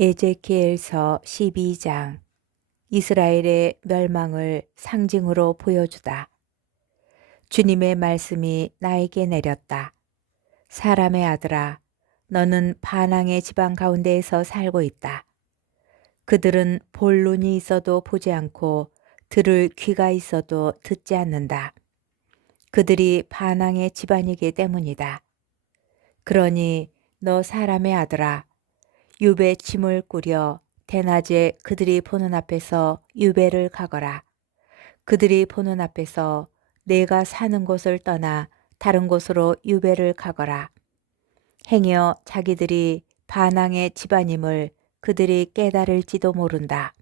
에제키엘서 12장. 이스라엘의 멸망을 상징으로 보여주다. 주님의 말씀이 나에게 내렸다. 사람의 아들아, 너는 반항의 지방 가운데에서 살고 있다. 그들은 볼 눈이 있어도 보지 않고 들을 귀가 있어도 듣지 않는다. 그들이 반항의 집안이기 때문이다. 그러니 너 사람의 아들아, 유배 짐을 꾸려 대낮에 그들이 보는 앞에서 유배를 가거라. 그들이 보는 앞에서 내가 사는 곳을 떠나 다른 곳으로 유배를 가거라. 행여 자기들이 반항의 집안임을 그들이 깨달을지도 모른다.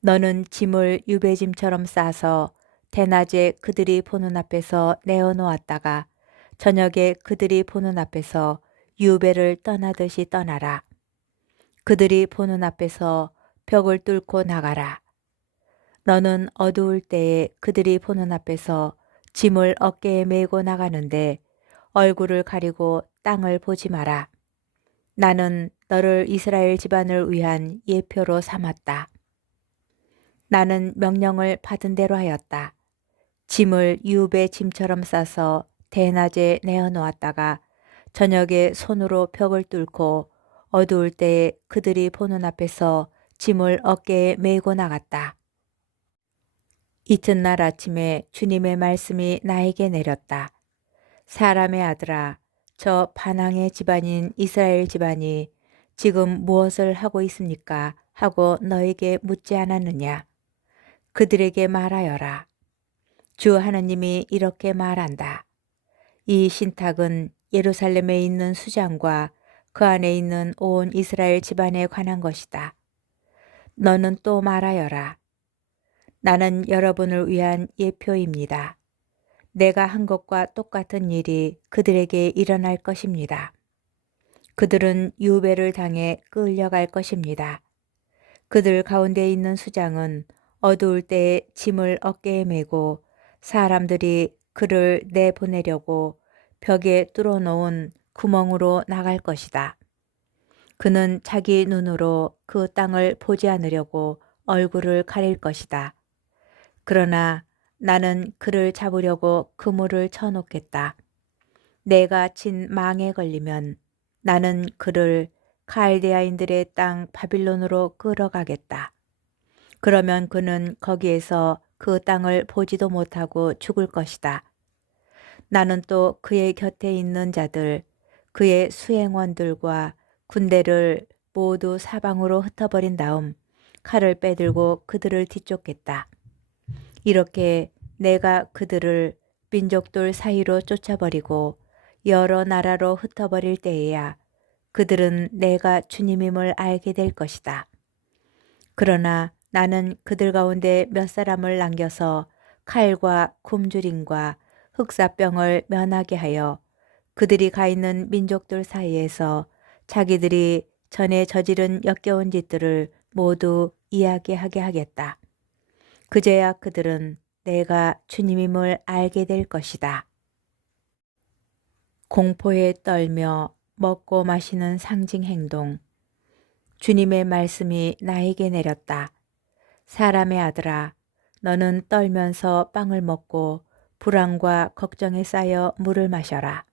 너는 짐을 유배짐처럼 싸서 대낮에 그들이 보는 앞에서 내어놓았다가 저녁에 그들이 보는 앞에서 유배를 떠나듯이 떠나라. 그들이 보는 앞에서 벽을 뚫고 나가라. 너는 어두울 때에 그들이 보는 앞에서 짐을 어깨에 메고 나가는데 얼굴을 가리고 땅을 보지 마라. 나는 너를 이스라엘 집안을 위한 예표로 삼았다. 나는 명령을 받은 대로 하였다. 짐을 유배 짐처럼 싸서 대낮에 내어놓았다가 저녁에 손으로 벽을 뚫고 어두울 때에 그들이 보는 앞에서 짐을 어깨에 메고 나갔다. 이튿날 아침에 주님의 말씀이 나에게 내렸다. 사람의 아들아, 저 반항의 집안인 이스라엘 집안이 지금 무엇을 하고 있습니까? 하고 너에게 묻지 않았느냐? 그들에게 말하여라. 주 하나님이 이렇게 말한다. 이 신탁은 예루살렘에 있는 수장과 그 안에 있는 온 이스라엘 집안에 관한 것이다. 너는 또 말하여라. 나는 여러분을 위한 예표입니다. 내가 한 것과 똑같은 일이 그들에게 일어날 것입니다. 그들은 유배를 당해 끌려갈 것입니다. 그들 가운데 있는 수장은 어두울 때에 짐을 어깨에 메고 사람들이 그를 내보내려고 벽에 뚫어놓은 구멍으로 나갈 것이다. 그는 자기 눈으로 그 땅을 보지 않으려고 얼굴을 가릴 것이다. 그러나 나는 그를 잡으려고 그물을 쳐놓겠다. 내가 친 망에 걸리면 나는 그를 칼데아인들의 땅 바빌론으로 끌어가겠다. 그러면 그는 거기에서 그 땅을 보지도 못하고 죽을 것이다. 나는 또 그의 곁에 있는 자들, 그의 수행원들과 군대를 모두 사방으로 흩어버린 다음 칼을 빼들고 그들을 뒤쫓겠다. 이렇게 내가 그들을 민족들 사이로 쫓아버리고 여러 나라로 흩어버릴 때에야 그들은 내가 주님임을 알게 될 것이다. 그러나 나는 그들 가운데 몇 사람을 남겨서 칼과 굶주림과 흑사병을 면하게 하여 그들이 가 있는 민족들 사이에서 자기들이 전에 저지른 역겨운 짓들을 모두 이야기하게 하겠다. 그제야 그들은 내가 주님임을 알게 될 것이다. 공포에 떨며 먹고 마시는 상징 행동. 주님의 말씀이 나에게 내렸다. 사람의 아들아, 너는 떨면서 빵을 먹고 불안과 걱정에 쌓여 물을 마셔라.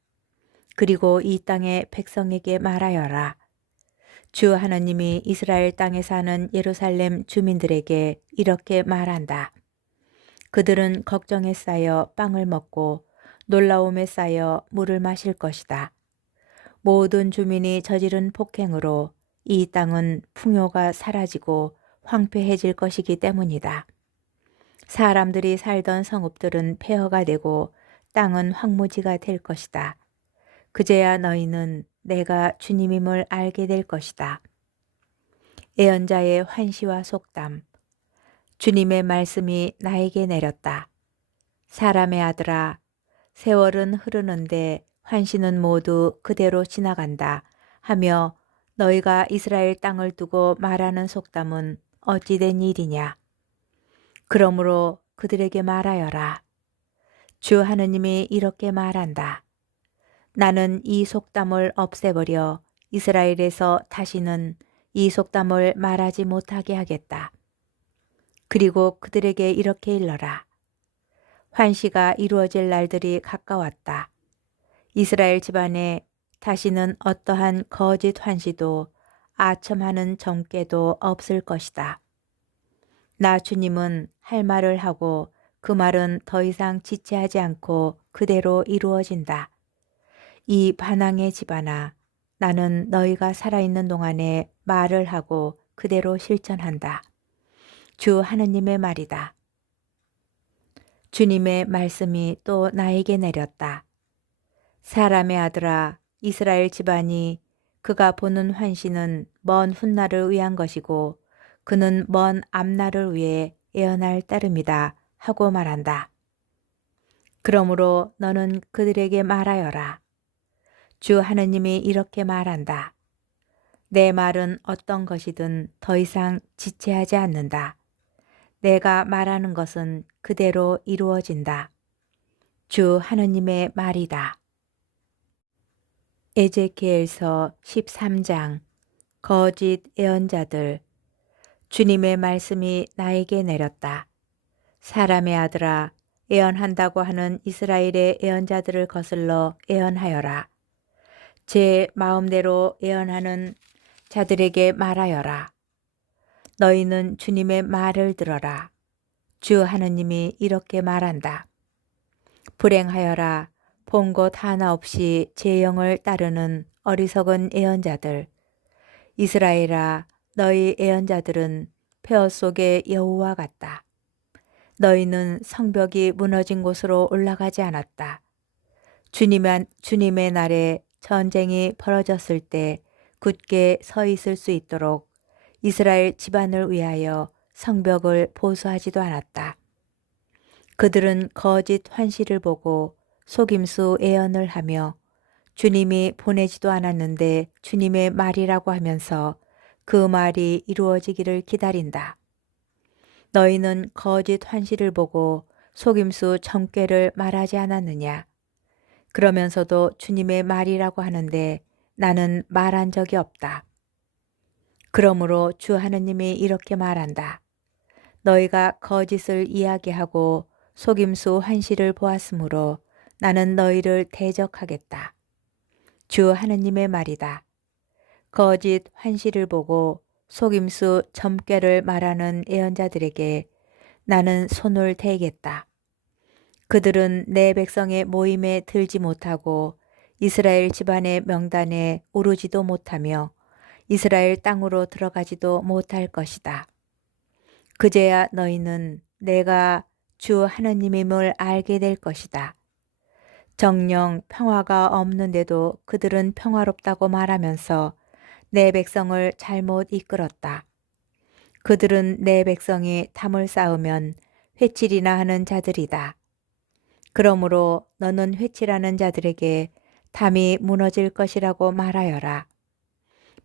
그리고 이 땅의 백성에게 말하여라. 주 하나님이 이스라엘 땅에 사는 예루살렘 주민들에게 이렇게 말한다. 그들은 걱정에 쌓여 빵을 먹고 놀라움에 쌓여 물을 마실 것이다. 모든 주민이 저지른 폭행으로 이 땅은 풍요가 사라지고 황폐해질 것이기 때문이다. 사람들이 살던 성읍들은 폐허가 되고 땅은 황무지가 될 것이다. 그제야 너희는 내가 주님임을 알게 될 것이다. 예언자의 환시와 속담. 주님의 말씀이 나에게 내렸다. 사람의 아들아, 세월은 흐르는데 환시는 모두 그대로 지나간다 하며 너희가 이스라엘 땅을 두고 말하는 속담은 어찌 된 일이냐. 그러므로 그들에게 말하여라. 주 하느님이 이렇게 말한다. 나는 이 속담을 없애버려 이스라엘에서 다시는 이 속담을 말하지 못하게 하겠다. 그리고 그들에게 이렇게 일러라. 환시가 이루어질 날들이 가까웠다. 이스라엘 집안에 다시는 어떠한 거짓 환시도 아첨하는 정죄도 없을 것이다. 나 주님은 할 말을 하고 그 말은 더 이상 지체하지 않고 그대로 이루어진다. 이 반항의 집안아, 나는 너희가 살아있는 동안에 말을 하고 그대로 실천한다. 주 하느님의 말이다. 주님의 말씀이 또 나에게 내렸다. 사람의 아들아, 이스라엘 집안이 그가 보는 환시는 먼 훗날을 위한 것이고 그는 먼 앞날을 위해 예언할 따름이다 하고 말한다. 그러므로 너는 그들에게 말하여라. 주 하느님이 이렇게 말한다. 내 말은 어떤 것이든 더 이상 지체하지 않는다. 내가 말하는 것은 그대로 이루어진다. 주 하느님의 말이다. 에제키엘서 13장 거짓 예언자들. 주님의 말씀이 나에게 내렸다. 사람의 아들아, 예언한다고 하는 이스라엘의 예언자들을 거슬러 예언하여라. 제 마음대로 예언하는 자들에게 말하여라. 너희는 주님의 말을 들어라. 주 하느님이 이렇게 말한다. 불행하여라. 본 것 하나 없이 제 영을 따르는 어리석은 예언자들. 이스라엘아, 너희 예언자들은 폐허 속의 여우와 같다. 너희는 성벽이 무너진 곳으로 올라가지 않았다. 주님의 날에 전쟁이 벌어졌을 때 굳게 서 있을 수 있도록 이스라엘 집안을 위하여 성벽을 보수하지도 않았다. 그들은 거짓 환시를 보고 속임수 예언을 하며 주님이 보내지도 않았는데 주님의 말이라고 하면서 그 말이 이루어지기를 기다린다. 너희는 거짓 환시를 보고 속임수 점괘를 말하지 않았느냐? 그러면서도 주님의 말이라고 하는데 나는 말한 적이 없다. 그러므로 주 하느님이 이렇게 말한다. 너희가 거짓을 이야기하고 속임수 환시를 보았으므로 나는 너희를 대적하겠다. 주 하느님의 말이다. 거짓 환시를 보고 속임수 점괘를 말하는 예언자들에게 나는 손을 대겠다. 그들은 내 백성의 모임에 들지 못하고 이스라엘 집안의 명단에 오르지도 못하며 이스라엘 땅으로 들어가지도 못할 것이다. 그제야 너희는 내가 주 하느님임을 알게 될 것이다. 정녕 평화가 없는데도 그들은 평화롭다고 말하면서 내 백성을 잘못 이끌었다. 그들은 내 백성이 담을 쌓으면 회칠이나 하는 자들이다. 그러므로 너는 회칠하는 자들에게 담이 무너질 것이라고 말하여라.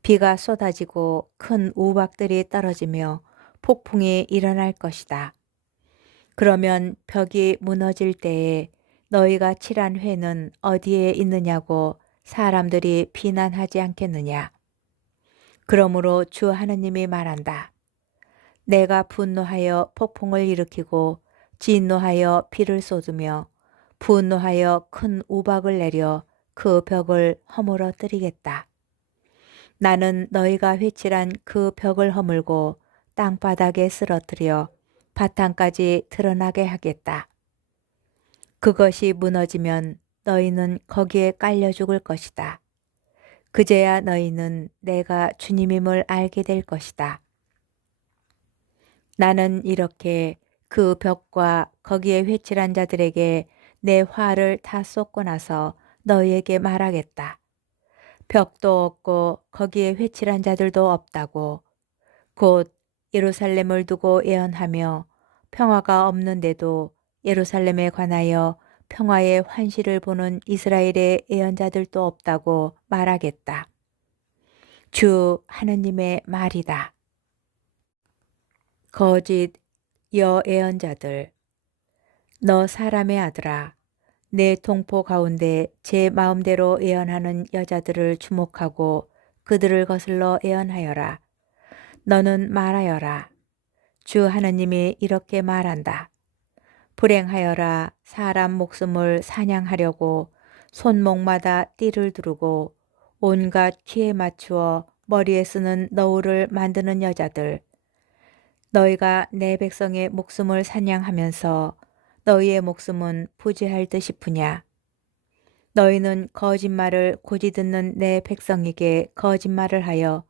비가 쏟아지고 큰 우박들이 떨어지며 폭풍이 일어날 것이다. 그러면 벽이 무너질 때에 너희가 칠한 회는 어디에 있느냐고 사람들이 비난하지 않겠느냐. 그러므로 주 하느님이 말한다. 내가 분노하여 폭풍을 일으키고 진노하여 비를 쏟으며 분노하여 큰 우박을 내려 그 벽을 허물어뜨리겠다. 나는 너희가 회칠한 그 벽을 허물고 땅바닥에 쓰러뜨려 바탕까지 드러나게 하겠다. 그것이 무너지면 너희는 거기에 깔려 죽을 것이다. 그제야 너희는 내가 주님임을 알게 될 것이다. 나는 이렇게 그 벽과 거기에 회칠한 자들에게 내 화를 다 쏟고 나서 너희에게 말하겠다. 벽도 없고 거기에 회칠한 자들도 없다고 곧 예루살렘을 두고 예언하며 평화가 없는데도 예루살렘에 관하여 평화의 환시를 보는 이스라엘의 예언자들도 없다고 말하겠다. 주 하느님의 말이다. 거짓 여예언자들. 너 사람의 아들아, 내 동포 가운데 제 마음대로 예언하는 여자들을 주목하고 그들을 거슬러 예언하여라. 너는 말하여라. 주 하느님이 이렇게 말한다. 불행하여라. 사람 목숨을 사냥하려고 손목마다 띠를 두르고 온갖 키에 맞추어 머리에 쓰는 너울을 만드는 여자들. 너희가 내 백성의 목숨을 사냥하면서 너희의 목숨은 부재할 듯 싶으냐. 너희는 거짓말을 고지 듣는 내 백성에게 거짓말을 하여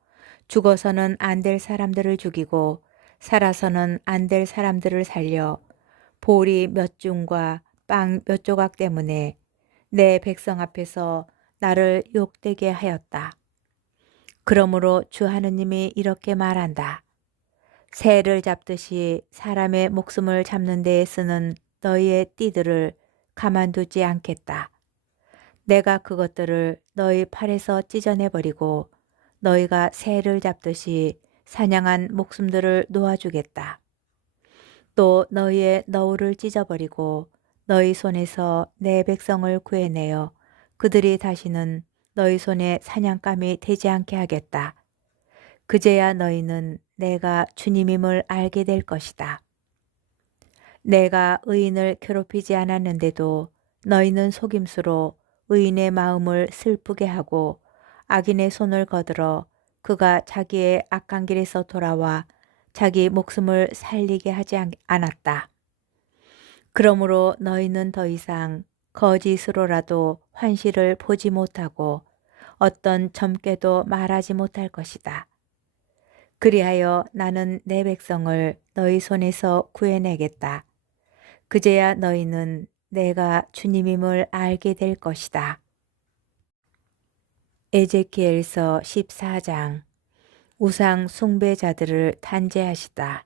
죽어서는 안 될 사람들을 죽이고 살아서는 안 될 사람들을 살려 보리 몇 중과 빵 몇 조각 때문에 내 백성 앞에서 나를 욕되게 하였다. 그러므로 주 하느님이 이렇게 말한다. 새를 잡듯이 사람의 목숨을 잡는 데에 쓰는 너희의 띠들을 가만두지 않겠다. 내가 그것들을 너희 팔에서 찢어내버리고 너희가 새를 잡듯이 사냥한 목숨들을 놓아주겠다. 또 너희의 너울을 찢어버리고 너희 손에서 내 백성을 구해내어 그들이 다시는 너희 손에 사냥감이 되지 않게 하겠다. 그제야 너희는 내가 주님임을 알게 될 것이다. 내가 의인을 괴롭히지 않았는데도 너희는 속임수로 의인의 마음을 슬프게 하고 악인의 손을 거들어 그가 자기의 악한 길에서 돌아와 자기 목숨을 살리게 하지 않았다. 그러므로 너희는 더 이상 거짓으로라도 환시를 보지 못하고 어떤 점괘도 말하지 못할 것이다. 그리하여 나는 내 백성을 너희 손에서 구해내겠다. 그제야 너희는 내가 주님임을 알게 될 것이다. 에제키엘서 14장. 우상 숭배자들을 단죄하시다.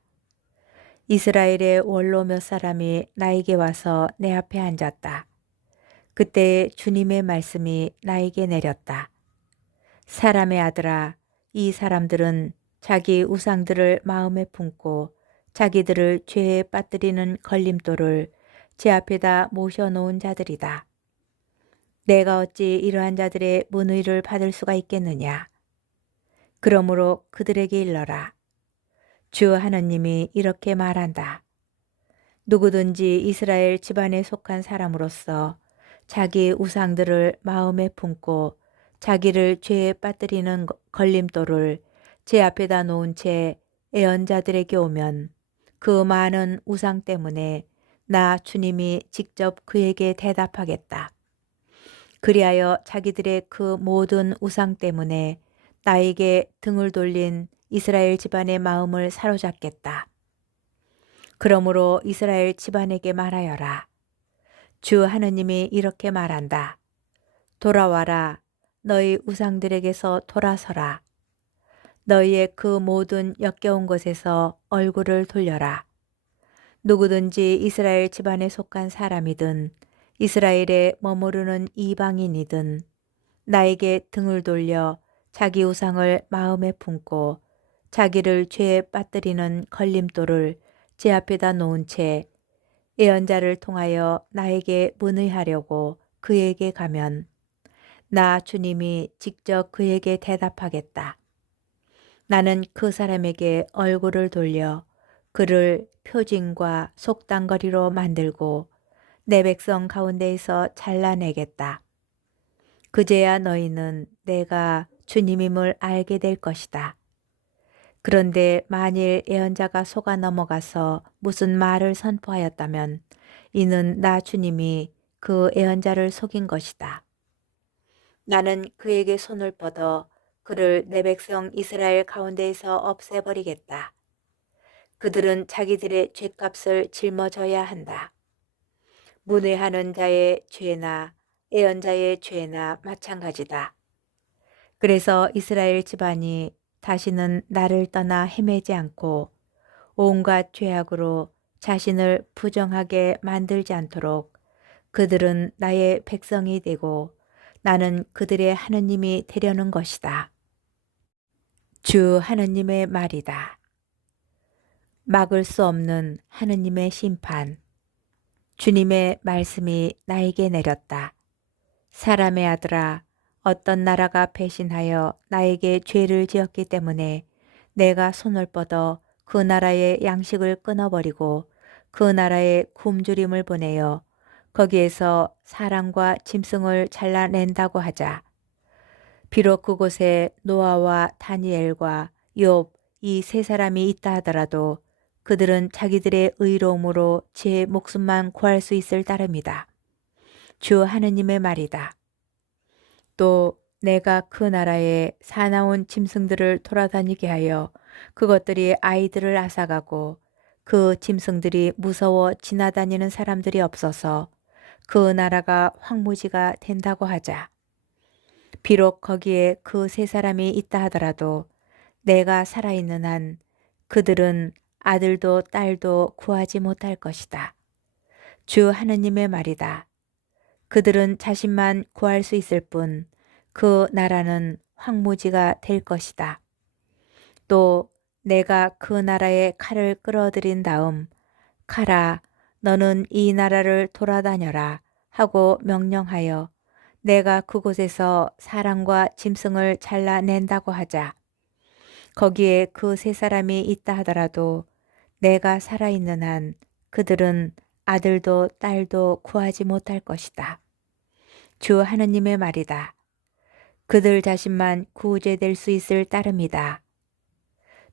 이스라엘의 원로 몇 사람이 나에게 와서 내 앞에 앉았다. 그때 주님의 말씀이 나에게 내렸다. 사람의 아들아, 이 사람들은 자기 우상들을 마음에 품고 자기들을 죄에 빠뜨리는 걸림돌을 제 앞에다 모셔놓은 자들이다. 내가 어찌 이러한 자들의 문의를 받을 수가 있겠느냐. 그러므로 그들에게 일러라. 주 하느님이 이렇게 말한다. 누구든지 이스라엘 집안에 속한 사람으로서 자기 우상들을 마음에 품고 자기를 죄에 빠뜨리는 걸림돌을 제 앞에다 놓은 채 애언자들에게 오면 그 많은 우상 때문에 나 주님이 직접 그에게 대답하겠다. 그리하여 자기들의 그 모든 우상 때문에 나에게 등을 돌린 이스라엘 집안의 마음을 사로잡겠다. 그러므로 이스라엘 집안에게 말하여라. 주 하느님이 이렇게 말한다. 돌아와라. 너희 우상들에게서 돌아서라. 너희의 그 모든 역겨운 것에서 얼굴을 돌려라. 누구든지 이스라엘 집안에 속한 사람이든 이스라엘에 머무르는 이방인이든 나에게 등을 돌려 자기 우상을 마음에 품고 자기를 죄에 빠뜨리는 걸림돌을 제 앞에다 놓은 채 예언자를 통하여 나에게 문의하려고 그에게 가면 나 주님이 직접 그에게 대답하겠다. 나는 그 사람에게 얼굴을 돌려 그를 표징과 속단거리로 만들고 내 백성 가운데에서 잘라내겠다. 그제야 너희는 내가 주님임을 알게 될 것이다. 그런데 만일 예언자가 속아 넘어가서 무슨 말을 선포하였다면 이는 나 주님이 그 예언자를 속인 것이다. 나는 그에게 손을 뻗어 그를 내 백성 이스라엘 가운데에서 없애버리겠다. 그들은 자기들의 죄값을 짊어져야 한다. 문외하는 자의 죄나 예언자의 죄나 마찬가지다. 그래서 이스라엘 집안이 다시는 나를 떠나 헤매지 않고 온갖 죄악으로 자신을 부정하게 만들지 않도록 그들은 나의 백성이 되고 나는 그들의 하느님이 되려는 것이다. 주 하느님의 말이다. 막을 수 없는 하느님의 심판. 주님의 말씀이 나에게 내렸다. 사람의 아들아, 어떤 나라가 배신하여 나에게 죄를 지었기 때문에 내가 손을 뻗어 그 나라의 양식을 끊어버리고 그 나라에 굶주림을 보내어 거기에서 사람과 짐승을 잘라낸다고 하자. 비록 그곳에 노아와 다니엘과 욥 이 세 사람이 있다 하더라도 그들은 자기들의 의로움으로 제 목숨만 구할 수 있을 따름이다. 주 하느님의 말이다. 또 내가 그 나라에 사나운 짐승들을 돌아다니게 하여 그것들이 아이들을 앗아가고 그 짐승들이 무서워 지나다니는 사람들이 없어서 그 나라가 황무지가 된다고 하자. 비록 거기에 그 세 사람이 있다 하더라도 내가 살아있는 한 그들은 아들도 딸도 구하지 못할 것이다. 주 하느님의 말이다. 그들은 자신만 구할 수 있을 뿐 그 나라는 황무지가 될 것이다. 또 내가 그 나라의 칼을 끌어들인 다음 칼아 너는 이 나라를 돌아다녀라 하고 명령하여 내가 그곳에서 사람과 짐승을 잘라낸다고 하자. 거기에 그 세 사람이 있다 하더라도 내가 살아있는 한 그들은 아들도 딸도 구하지 못할 것이다. 주 하느님의 말이다. 그들 자신만 구제될 수 있을 따름이다.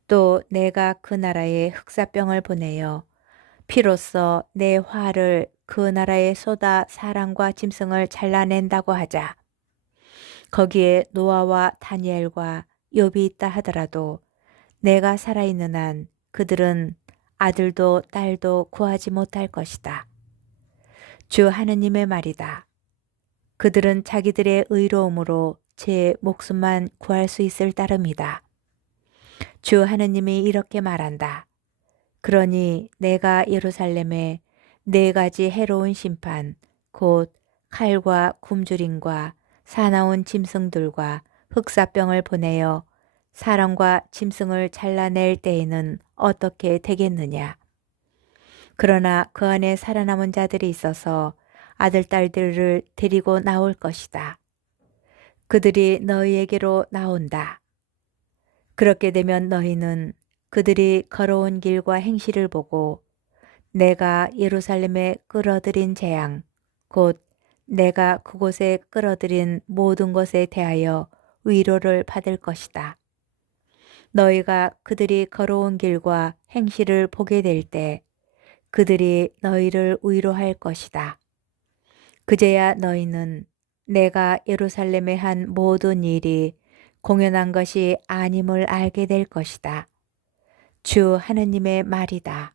또 내가 그 나라에 흑사병을 보내어 피로써 내 화를 그 나라에 쏟아 사람과 짐승을 잘라낸다고 하자. 거기에 노아와 다니엘과 욥이 있다 하더라도 내가 살아있는 한 그들은 아들도 딸도 구하지 못할 것이다. 주 하느님의 말이다. 그들은 자기들의 의로움으로 제 목숨만 구할 수 있을 따름이다. 주 하느님이 이렇게 말한다. 그러니 내가 예루살렘에 네 가지 해로운 심판, 곧 칼과 굶주림과 사나운 짐승들과 흑사병을 보내어 사람과 짐승을 잘라낼 때에는 어떻게 되겠느냐. 그러나 그 안에 살아남은 자들이 있어서 아들, 딸들을 데리고 나올 것이다. 그들이 너희에게로 나온다. 그렇게 되면 너희는 그들이 걸어온 길과 행실을 보고 내가 예루살렘에 끌어들인 재앙, 곧 내가 그곳에 끌어들인 모든 것에 대하여 위로를 받을 것이다. 너희가 그들이 걸어온 길과 행실을 보게 될 때 그들이 너희를 위로할 것이다. 그제야 너희는 내가 예루살렘에 한 모든 일이 공연한 것이 아님을 알게 될 것이다. 주 하느님의 말이다.